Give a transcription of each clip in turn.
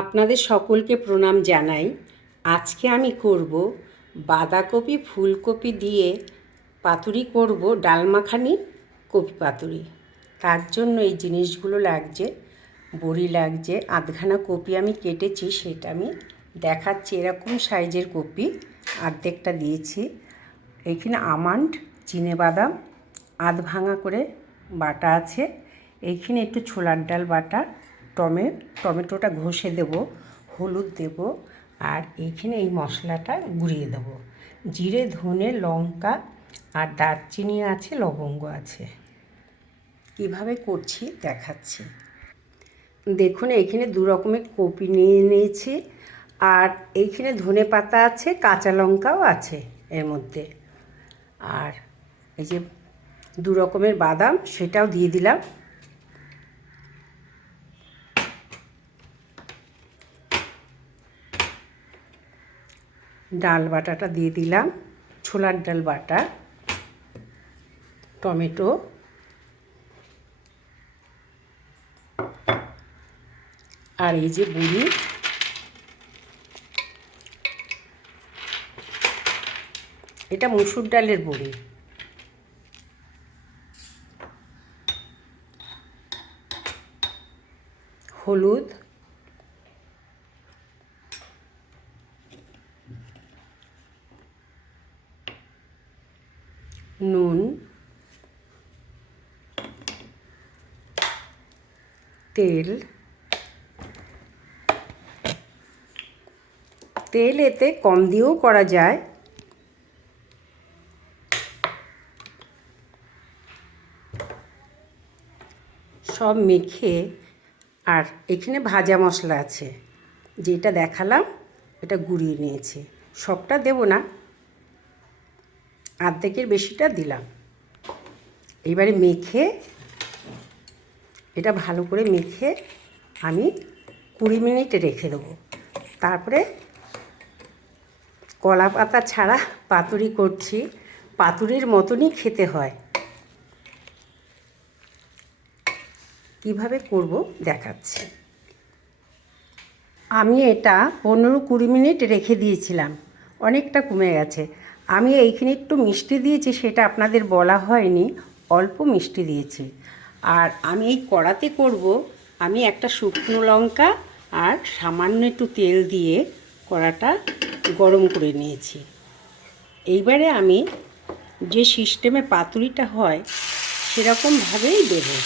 আপনাদের সকলকে প্রণাম জানাই। আজকে আমি করব বাঁধাকপি ফুলকপি দিয়ে পাতুরি করব, ডাল মাখানি কপি পাতুরি। তার জন্য এই জিনিসগুলো লাগছে। বড়ি লাগছে, আধখানা কপি আমি কেটেছি, সেটা আমি দেখাচ্ছি। এরকম সাইজের কপি অর্ধেকটা দিয়েছি। এইখানে আমন্ড, চিনেবাদাম আধ ভাঙা করে বাটা আছে। এইখানে একটু ছোলার ডাল বাটা, টমেটোটা ঘষে দেব, হলুদ দেব, আর এইখানে এই মশলাটা গুঁড়িয়ে দেব। জিরে, ধনে, লঙ্কা আর দারচিনি আছে, লবঙ্গ আছে। কিভাবে করছি দেখাচ্ছি। দেখুন, এইখানে দু রকমের কপি নিয়ে নিয়েছি, আর এইখানে ধনে পাতা আছে, কাঁচা লঙ্কাও আছে এর মধ্যে, আর এই যে দু রকমের বাদাম, সেটাও দিয়ে দিলাম। ডাল বাটাটা দিয়ে দিলাম, ছোলার ডাল বাটা, টমেটো, আর এই যে বড়ি, এটা মসুর ডালের বড়ি, হলুদ, নুন, তেল এতে কম দিয়েও করা যায়। সব মেখে, আর এখানে ভাজা মশলা আছে, যেটা দেখালাম এটা গুঁড়িয়ে নিয়েছি। সবটা দেব না, অর্ধেকের বেশিটা দিলাম। এইবারে মেখে, এটা ভালো করে মেখে আমি 20 মিনিট রেখে দেবো। তারপরে কলা পাতা ছাড়া পাতুরি করছি, পাতুরির মতনই খেতে হয়। কিভাবে করব দেখাচ্ছি। আমি এটা 15-20 মিনিট রেখে দিয়েছিলাম, অনেকটা কমে গেছে। আমি এইখানে একটু মিষ্টি দিয়েছি, সেটা আপনাদের বলা হয়নি, অল্প মিষ্টি দিয়েছি। আর আমি এই কড়াতে করব, আমি একটা শুকনো লঙ্কা আর সামান্য একটু তেল দিয়ে কড়াটা গরম করে নিয়েছি। এইবারে আমি যে সিস্টেমে পাতুরিটা হয় সেরকমভাবেই দেবো।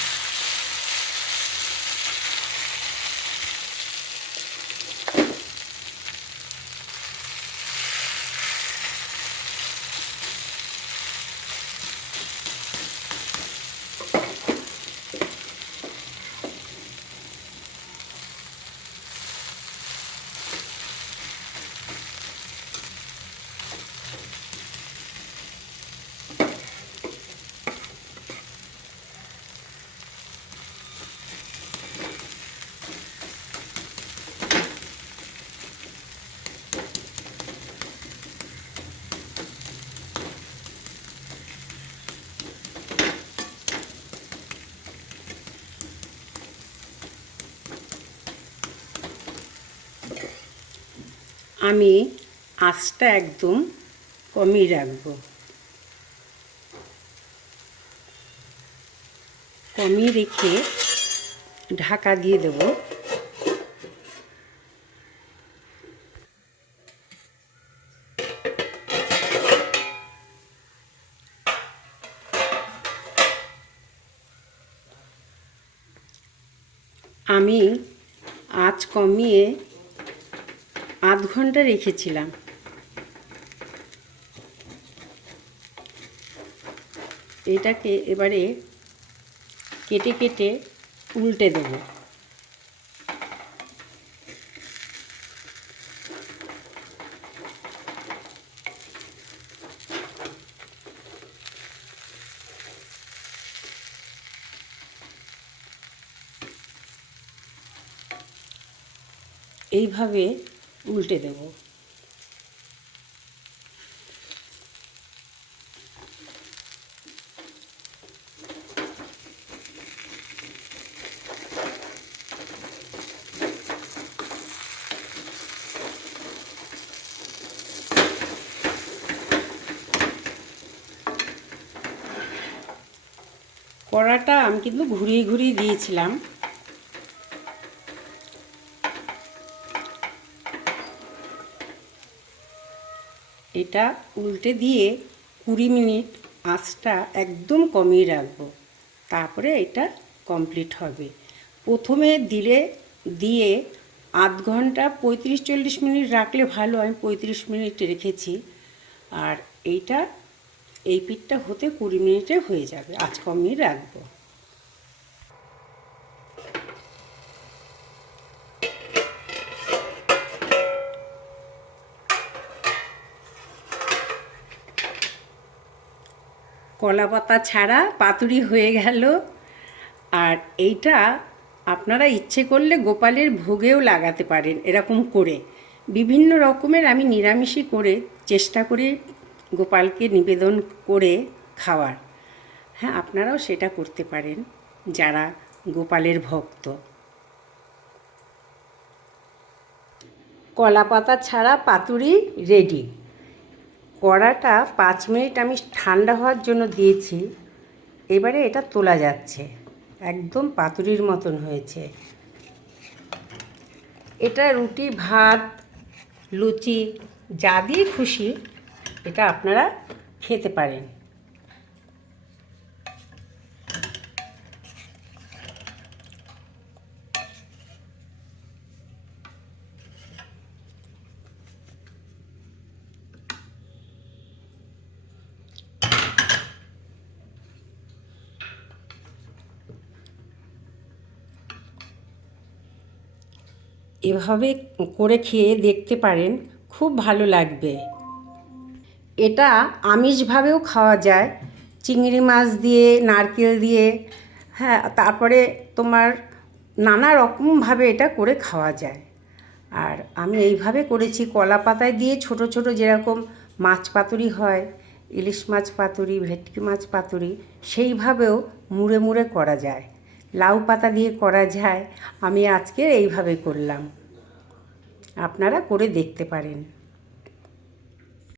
আমি আঁচটা একদম কমই রাখবো, কমিয়ে রেখে ঢাকা দিয়ে দেব। আমি আঁচ কমিয়ে আধ ঘন্টা রেখেছিলাম। এটাকে এবারে কেটে কেটে উল্টে দেব। এইভাবে উল্টে দেব। কড়াটা আমি কিন্তু ঘুরিয়ে ঘুরিয়ে দিয়েছিলাম। এটা উল্টে দিয়ে 20 মিনিট আঁচটা একদম কমিয়ে রাখবো, তারপরে এটা কমপ্লিট হবে। প্রথমে দিয়ে আধ ঘন্টা 35-40 মিনিট রাখলে ভালো। আমি 35 মিনিট রেখেছি। আর এই পিঠটা হতে 20 মিনিটে হয়ে যাবে। আঁচ কমিয়ে রাখবো। কলা পাতা ছাড়া পাতুরি হয়ে গেল। আর এইটা আপনারা ইচ্ছে করলে গোপালের ভোগেও লাগাতে পারেন। এরকম করে বিভিন্ন রকমের আমি নিরামিষই করে চেষ্টা করি গোপালকে নিবেদন করে খাওয়ার। হ্যাঁ, আপনারাও সেটা করতে পারেন যারা গোপালের ভক্ত। কলা পাতা ছাড়া পাতুরি রেডি। কড়াটা 5 মিনিট আমি ঠান্ডা হওয়ার জন্য দিয়েছি। এবারে এটা তোলা যাচ্ছে। একদম পাতুরির মতন হয়েছে। এটা রুটি, ভাত, লুচি যা দিয়ে খুশি এটা আপনারা খেতে পারেন। এভাবে করে খেয়ে দেখতে পারেন, খুব ভালো লাগবে। এটা আমিষভাবেও খাওয়া যায়, চিংড়ি মাছ দিয়ে, নারকেল দিয়ে। হ্যাঁ, তারপরে তোমার নানা রকমভাবে এটা করে খাওয়া যায়। আর আমি এইভাবে করেছি, কলা পাতায় দিয়ে ছোট ছোট যেরকম মাছ পাতুরি হয়, ইলিশ মাছ পাতুরি, ভেটকি মাছ পাতুরি, সেইভাবেও মুড়ে মুড়ে করা যায়। লাউ পাতা দিয়ে করা যায়। আমি আজকে এইভাবে করলাম। আপনারা করে দেখতে পারেন।